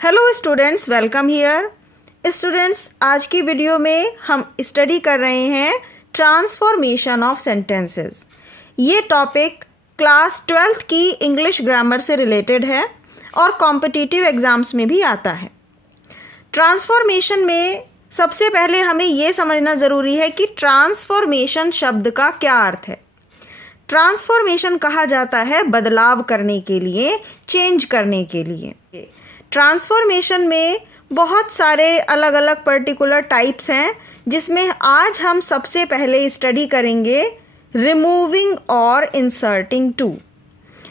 Hello students, welcome here. Students, आज की video में हम स्टडी कर रहे हैं ट्रांसफॉर्मेशन ऑफ सेंटेंसेस। ये टॉपिक क्लास 12th की इंग्लिश ग्रामर से रिलेटेड है और कॉम्पिटिटिव एग्जाम्स में भी आता है। ट्रांसफॉर्मेशन में सबसे पहले हमें ये समझना ज़रूरी है कि ट्रांसफॉर्मेशन शब्द का क्या अर्थ है। ट्रांसफॉर्मेशन कहा जाता है बदलाव करने के लिए, चेंज करने के लिए। ट्रांसफॉर्मेशन में बहुत सारे अलग अलग पर्टिकुलर टाइप्स हैं, जिसमें आज हम सबसे पहले स्टडी करेंगे रिमूविंग और इंसर्टिंग टू,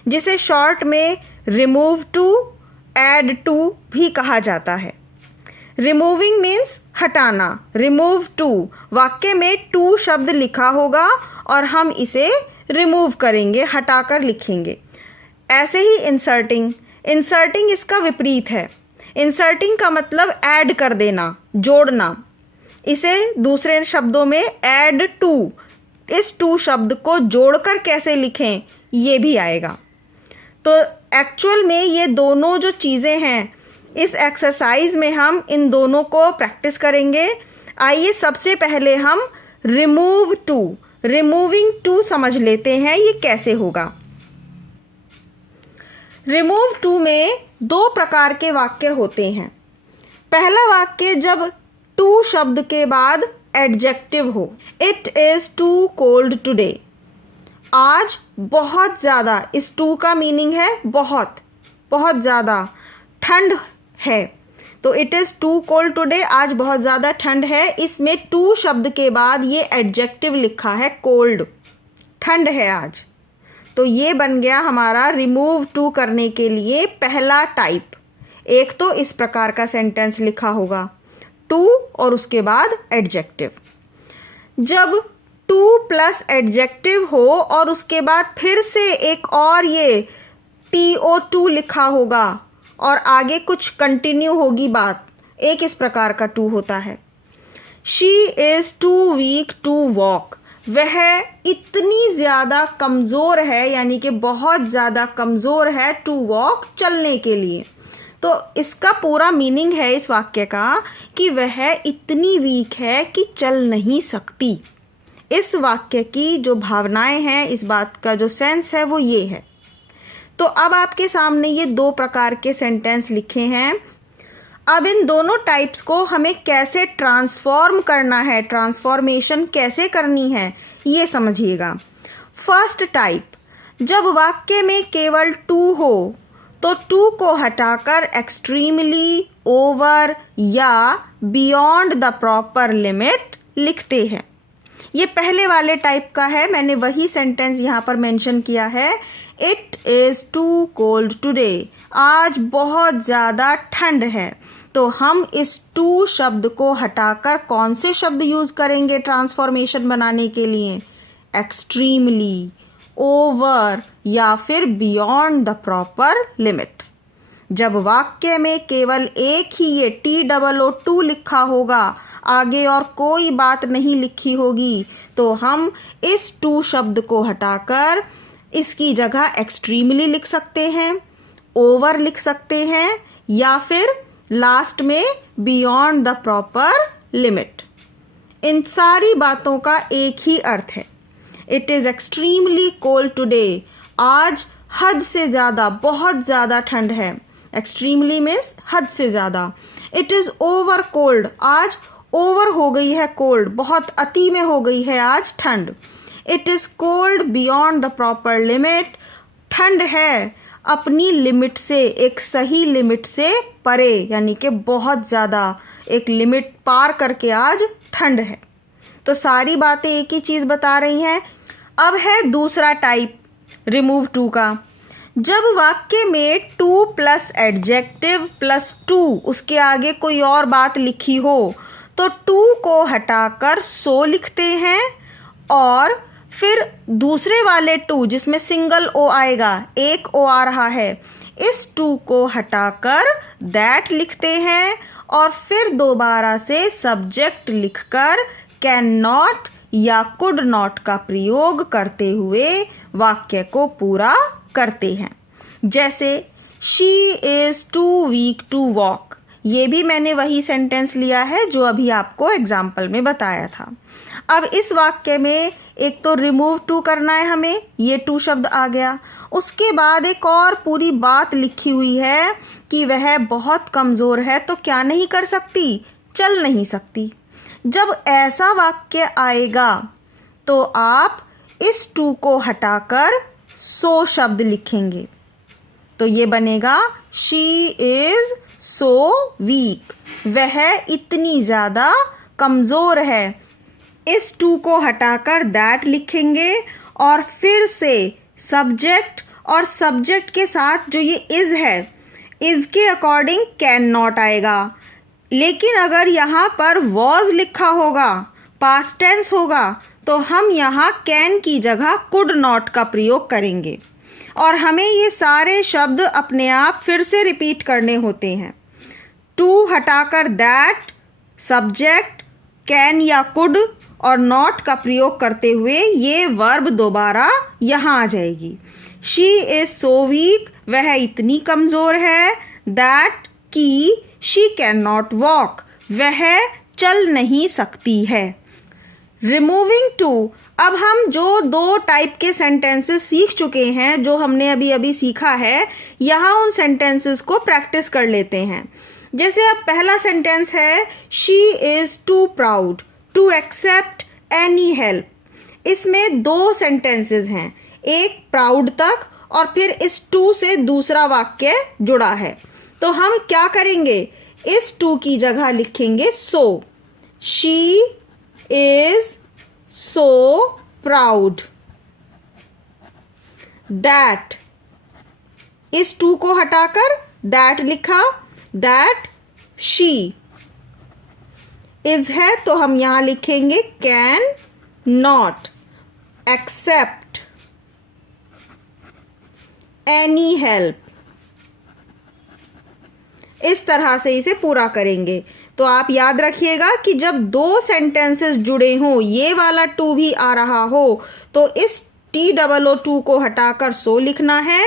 जिसे शॉर्ट में रिमूव टू, ऐड टू भी कहा जाता है। रिमूविंग मीन्स हटाना, रिमूव टू वाक्य में टू शब्द लिखा होगा और हम इसे रिमूव करेंगे, हटाकर लिखेंगे। ऐसे ही इंसर्टिंग, इंसर्टिंग इसका विपरीत है। इंसर्टिंग का मतलब ऐड कर देना, जोड़ना। इसे दूसरे शब्दों में ऐड टू, इस टू शब्द को जोड़कर कैसे लिखें ये भी आएगा। तो एक्चुअल में ये दोनों जो चीज़ें हैं, इस एक्सरसाइज में हम इन दोनों को प्रैक्टिस करेंगे। आइए सबसे पहले हम रिमूव टू, रिमूविंग टू समझ लेते हैं ये कैसे होगा। रिमूव टू में दो प्रकार के वाक्य होते हैं। पहला वाक्य जब टू शब्द के बाद एडजेक्टिव हो। It is too cold today. आज बहुत ज़्यादा, इस टू का मीनिंग है बहुत, बहुत ज़्यादा ठंड है। तो it is too cold today, आज बहुत ज़्यादा ठंड है। इसमें टू शब्द के बाद ये एडजेक्टिव लिखा है कोल्ड, ठंड है आज। तो ये बन गया हमारा रिमूव टू करने के लिए पहला टाइप। एक तो इस प्रकार का सेंटेंस लिखा होगा, टू और उसके बाद एडजेक्टिव। जब टू प्लस एडजेक्टिव हो और उसके बाद फिर से एक और ये TO2 लिखा होगा और आगे कुछ कंटिन्यू होगी बात, एक इस प्रकार का टू होता है। She is too weak to walk. वह इतनी ज़्यादा कमज़ोर है, यानी कि बहुत ज़्यादा कमज़ोर है टू वॉक, चलने के लिए। तो इसका पूरा मीनिंग है इस वाक्य का कि वह इतनी वीक है कि चल नहीं सकती। इस वाक्य की जो भावनाएं हैं, इस बात का जो सेंस है वो ये है। तो अब आपके सामने ये दो प्रकार के सेंटेंस लिखे हैं। अब इन दोनों टाइप्स को हमें कैसे ट्रांसफॉर्म करना है, ट्रांसफॉर्मेशन कैसे करनी है, ये समझिएगा। फर्स्ट टाइप, जब वाक्य में केवल टू हो तो टू को हटाकर एक्सट्रीमली, ओवर या बियॉन्ड द प्रॉपर लिमिट लिखते हैं। ये पहले वाले टाइप का है, मैंने वही सेंटेंस यहाँ पर मेंशन किया है। It is too cold today. आज बहुत ज़्यादा ठंड है। तो हम इस टू शब्द को हटाकर कौन से शब्द यूज़ करेंगे ट्रांसफॉर्मेशन बनाने के लिए? एक्सट्रीमली, ओवर या फिर बियॉन्ड द प्रॉपर लिमिट। जब वाक्य में केवल एक ही ये TOO2 लिखा होगा, आगे और कोई बात नहीं लिखी होगी, तो हम इस टू शब्द को हटाकर इसकी जगह एक्सट्रीमली लिख सकते हैं, ओवर लिख सकते हैं या फिर लास्ट में बियॉन्ड द प्रॉपर लिमिट। इन सारी बातों का एक ही अर्थ है। It is extremely cold today. आज हद से ज़्यादा, बहुत ज़्यादा ठंड है। एक्सट्रीमली मीन्स हद से ज़्यादा। It is over cold. आज ओवर हो गई है कोल्ड, बहुत अति में हो गई है आज ठंड। It is cold beyond the proper limit. ठंड है अपनी लिमिट से, एक सही लिमिट से परे, यानी कि बहुत ज़्यादा एक लिमिट पार करके आज ठंड है। तो सारी बातें एक ही चीज़ बता रही हैं। अब है दूसरा टाइप रिमूव टू का। जब वाक्य में two plus adjective plus two, उसके आगे कोई और बात लिखी हो, तो टू को हटाकर सो लिखते हैं और फिर दूसरे वाले टू जिसमें सिंगल ओ आएगा, एक ओ आ रहा है, इस टू को हटाकर दैट लिखते हैं और फिर दोबारा से सब्जेक्ट लिखकर कैन नॉट या कुड नॉट का प्रयोग करते हुए वाक्य को पूरा करते हैं। जैसे she is too weak to walk. ये भी मैंने वही सेंटेंस लिया है जो अभी आपको एग्जाम्पल में बताया था। अब इस वाक्य में एक तो रिमूव टू करना है हमें, ये टू शब्द आ गया। उसके बाद एक और पूरी बात लिखी हुई है कि वह बहुत कमज़ोर है तो क्या नहीं कर सकती, चल नहीं सकती। जब ऐसा वाक्य आएगा तो आप इस टू को हटाकर सो शब्द लिखेंगे, तो ये बनेगा शी इज़ सो वीक, वह इतनी ज़्यादा कमज़ोर है। इस टू को हटाकर दैट लिखेंगे और फिर से सब्जेक्ट और सब्जेक्ट के साथ जो ये इज़ है, इज़ के अकॉर्डिंग कैन नॉट आएगा। लेकिन अगर यहाँ पर वॉज लिखा होगा, पास्ट टेंस होगा, तो हम यहाँ कैन की जगह कुड नॉट का प्रयोग करेंगे और हमें ये सारे शब्द अपने आप फिर से रिपीट करने होते हैं। टू हटाकर दैट, सब्जेक्ट, कैन या कुड और नॉट का प्रयोग करते हुए ये वर्ब दोबारा यहाँ आ जाएगी। शी इज़ सो वीक, वह इतनी कमज़ोर है। दैट की शी कैन नॉट वॉक, वह चल नहीं सकती है। रिमूविंग टू, अब हम जो दो टाइप के सेंटेंसेस सीख चुके हैं, जो हमने अभी अभी सीखा है, यहाँ उन सेंटेंसेस को प्रैक्टिस कर लेते हैं। जैसे अब पहला सेंटेंस है she is too proud to accept any help. इसमें दो सेंटेंसेस हैं, एक प्राउड तक और फिर इस टू से दूसरा वाक्य जुड़ा है। तो हम क्या करेंगे, इस टू की जगह लिखेंगे so. She is so proud that, इस टू को हटाकर दैट लिखा। दैट शी इज़ है तो हम यहाँ लिखेंगे can not accept any help. इस तरह से इसे पूरा करेंगे। तो आप याद रखिएगा कि जब दो सेंटेंसेस जुड़े हों, ये वाला टू भी आ रहा हो, तो इस TOO को हटाकर सो लिखना है।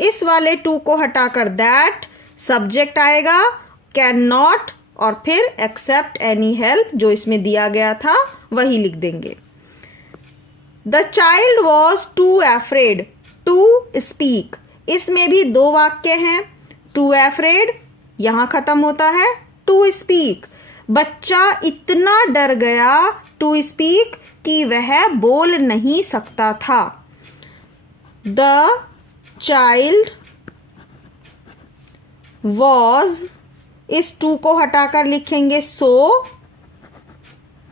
इस वाले टू को हटाकर दैट, सब्जेक्ट आएगा कैन नॉट और फिर एक्सेप्ट एनी हेल्प जो इसमें दिया गया था वही लिख देंगे। The child was too afraid to speak, इसमें भी दो वाक्य हैं। टू एफ्रेड यहाँ ख़त्म होता है, टू स्पीक बच्चा इतना डर गया, टू स्पीक कि वह बोल नहीं सकता था। द चाइल्ड वॉज, इस टू को हटाकर लिखेंगे सो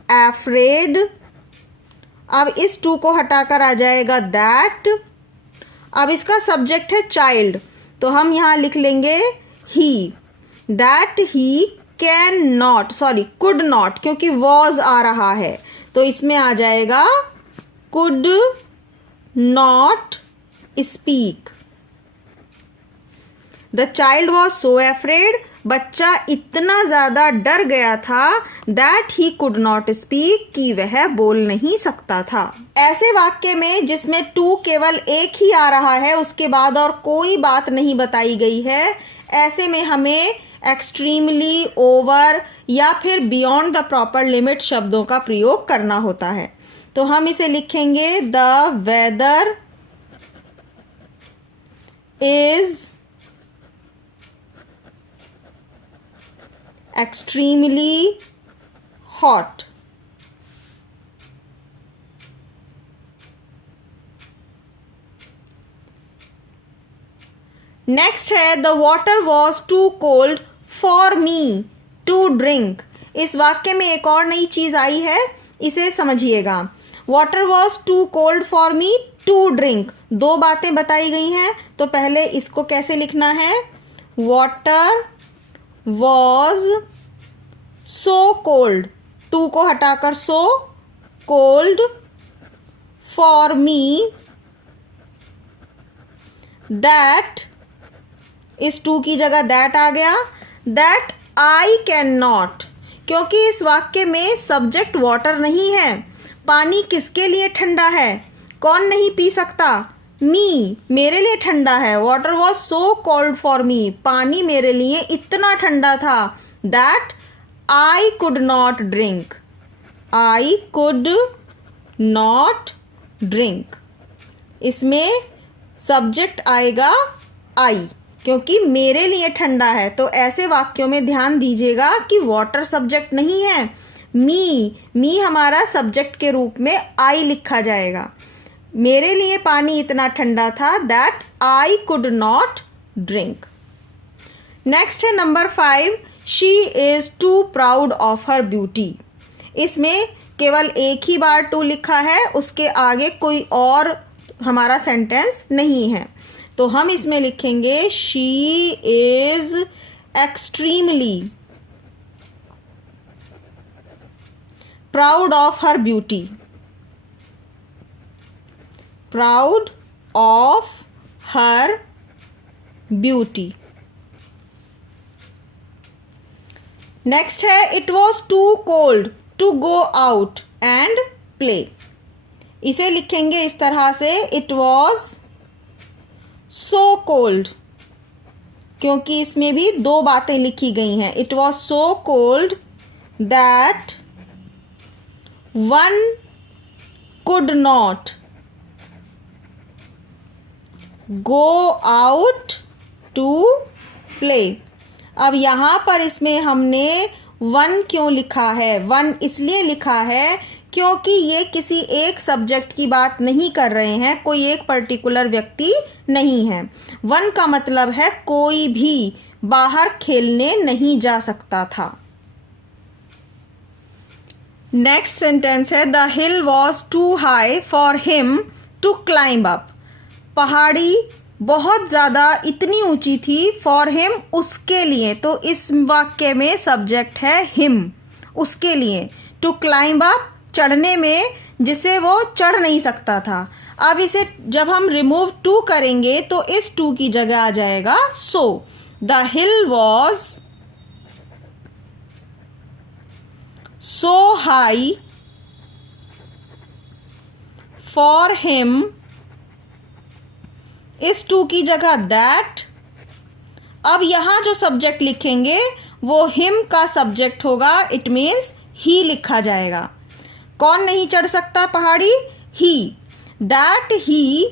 एफ्रेड। अब इस टू को हटाकर आ जाएगा दैट। अब इसका सब्जेक्ट है चाइल्ड, तो हम यहाँ लिख लेंगे he. That he can not, sorry could not, क्योंकि वॉज आ रहा है तो इसमें आ जाएगा could not speak. The child was so afraid, बच्चा इतना ज़्यादा डर गया था, that he could not speak, कि वह बोल नहीं सकता था। ऐसे वाक्य में जिसमें टू केवल एक ही आ रहा है, उसके बाद और कोई बात नहीं बताई गई है, ऐसे में हमें एक्सट्रीमली, ओवर या फिर बियॉन्ड द प्रॉपर लिमिट शब्दों का प्रयोग करना होता है। तो हम इसे लिखेंगे the weather is extremely hot. Next है the water was too cold for me to drink. इस वाक्य में एक और नई चीज आई है, इसे समझिएगा। Water was too cold for me to drink, दो बातें बताई गई हैं। तो पहले इसको कैसे लिखना है, water was so cold, too को हटाकर so, cold for me that, इस टू की जगह दैट आ गया। दैट आई कैन नॉट, क्योंकि इस वाक्य में सब्जेक्ट वाटर नहीं है। पानी किसके लिए ठंडा है, कौन नहीं पी सकता, मी, मेरे लिए ठंडा है। Water was so cold for मी, पानी मेरे लिए इतना ठंडा था। That I could not drink, I could not drink. इसमें सब्जेक्ट आएगा आई, क्योंकि मेरे लिए ठंडा है। तो ऐसे वाक्यों में ध्यान दीजिएगा कि वाटर सब्जेक्ट नहीं है, मी हमारा सब्जेक्ट के रूप में आई लिखा जाएगा। मेरे लिए पानी इतना ठंडा था that I could not drink. Next है number 5, she is too proud of her beauty. इसमें केवल एक ही बार टू लिखा है, उसके आगे कोई और हमारा सेंटेंस नहीं है। तो हम इसमें लिखेंगे she is extremely proud of her beauty, proud of her beauty. Next है it was too cold to go out and play. इसे लिखेंगे इस तरह से, इट वॉज सो कोल्ड, क्योंकि इसमें भी दो बातें लिखी गई हैं। It was so cold that one could not go out to play. अब यहाँ पर इसमें हमने वन क्यों लिखा है? वन इसलिए लिखा है क्योंकि ये किसी एक सब्जेक्ट की बात नहीं कर रहे हैं, कोई एक पर्टिकुलर व्यक्ति नहीं है। वन का मतलब है कोई भी बाहर खेलने नहीं जा सकता था। नेक्स्ट सेंटेंस है the hill was too high for him to climb up. पहाड़ी बहुत ज़्यादा इतनी ऊंची थी फॉर हिम, उसके लिए। तो इस वाक्य में सब्जेक्ट है हिम, उसके लिए। टू क्लाइंब अप, चढ़ने में, जिसे वो चढ़ नहीं सकता था। अब इसे जब हम रिमूव टू करेंगे तो इस टू की जगह आ जाएगा so. The hill was so high for him, इस टू की जगह दैट। अब यहां जो सब्जेक्ट लिखेंगे वो हिम का सब्जेक्ट होगा, इट मीन्स ही लिखा जाएगा। कौन नहीं चढ़ सकता पहाड़ी? He. That he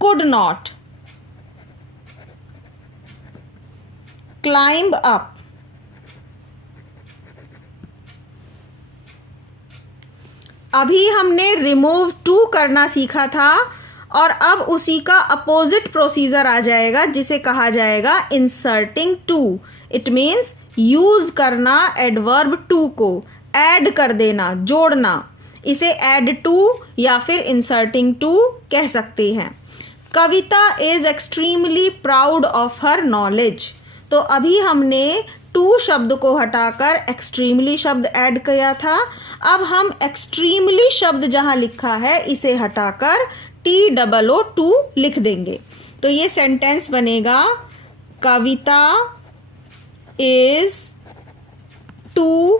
could not climb up. अभी हमने रिमूव टू करना सीखा था और अब उसी का अपोजिट प्रोसीजर आ जाएगा जिसे कहा जाएगा inserting too. It means use करना एडवर्ब टू को, ऐड कर देना, जोड़ना। इसे ऐड टू या फिर इंसर्टिंग टू कह सकते हैं। Kavita is extremely proud of her knowledge. तो अभी हमने टू शब्द को हटाकर एक्सट्रीमली शब्द ऐड किया था। अब हम एक्सट्रीमली शब्द जहां लिखा है इसे हटाकर TOO लिख देंगे। तो ये सेंटेंस बनेगा Kavita is too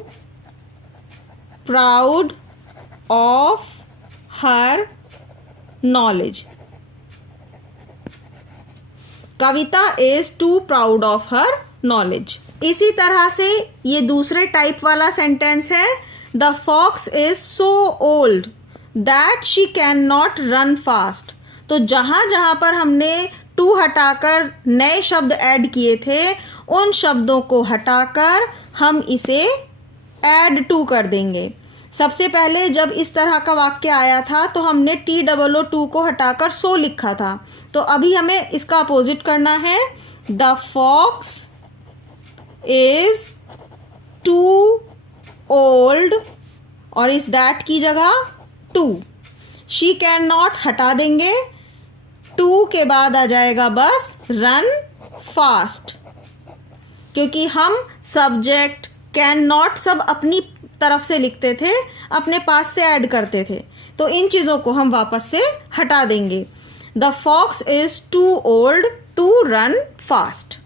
proud of her knowledge. Kavita is too proud of her knowledge. इसी तरह से ये दूसरे टाइप वाला सेंटेंस है the fox is so old that she can not run fast. तो जहां जहां पर हमने टू हटाकर नए शब्द ऐड किए थे उन शब्दों को हटाकर हम इसे ऐड टू कर देंगे। सबसे पहले जब इस तरह का वाक्य आया था तो हमने TOO को हटाकर सो लिखा था। तो अभी हमें इसका अपोजिट करना है the fox is too old और इस दैट की जगह टू। शी कैन नॉट हटा देंगे, टू के बाद आ जाएगा बस रन फास्ट, क्योंकि हम सब्जेक्ट कैन नॉट सब अपनी तरफ से लिखते थे, अपने पास से ऐड करते थे। तो इन चीज़ों को हम वापस से हटा देंगे। The fox is too old to run fast.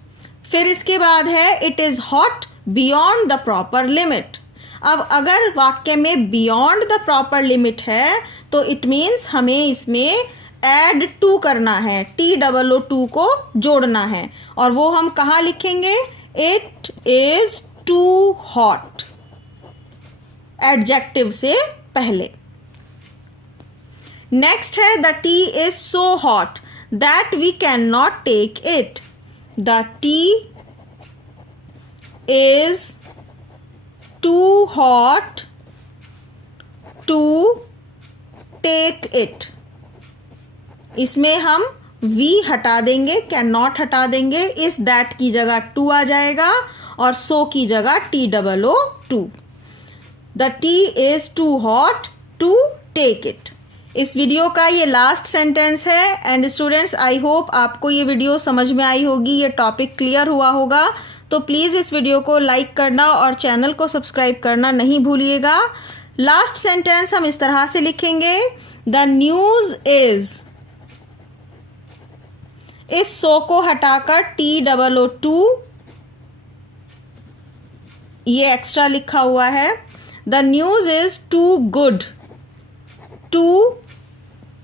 फिर इसके बाद है it is hot beyond the proper limit. अब अगर वाक्य में बियॉन्ड द प्रॉपर लिमिट है तो इट मीन्स हमें इसमें ऐड टू करना है, TOO को जोड़ना है, और वो हम कहाँ लिखेंगे? It is too hot, adjective से पहले। नेक्स्ट है the tea is so hot that we can not take it. The tea is too hot to take it. इसमें हम वी हटा देंगे, कैन नॉट हटा देंगे, इस दैट की जगह टू आ जाएगा और सो की जगह TOO। The tea is too hot to take it. इस वीडियो का ये लास्ट सेंटेंस है। एंड स्टूडेंट्स, आई होप आपको ये वीडियो समझ में आई होगी, ये टॉपिक क्लियर हुआ होगा। तो प्लीज़ इस वीडियो को लाइक करना और चैनल को सब्सक्राइब करना नहीं भूलिएगा। लास्ट सेंटेंस हम इस तरह से लिखेंगे, द न्यूज़ इज, इस सो को हटाकर TOO, ये एक्स्ट्रा लिखा हुआ है। The news is too good to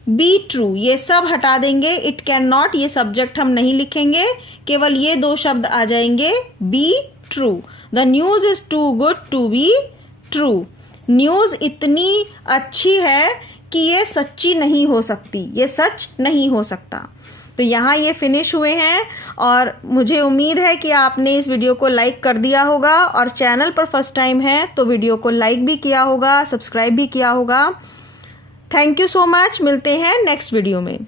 be true, ये सब हटा देंगे। इट कैन नॉट, ये सब्जेक्ट हम नहीं लिखेंगे, केवल ये दो शब्द आ जाएंगे, be true. The news is too good to be true. News इतनी अच्छी है कि ये सच्ची नहीं हो सकती, ये सच नहीं हो सकता। तो यहाँ ये फिनिश हुए हैं और मुझे उम्मीद है कि आपने इस वीडियो को लाइक कर दिया होगा और चैनल पर फर्स्ट टाइम है तो वीडियो को लाइक भी किया होगा, सब्सक्राइब भी किया होगा। Thank you so much. मिलते हैं नेक्स्ट वीडियो में।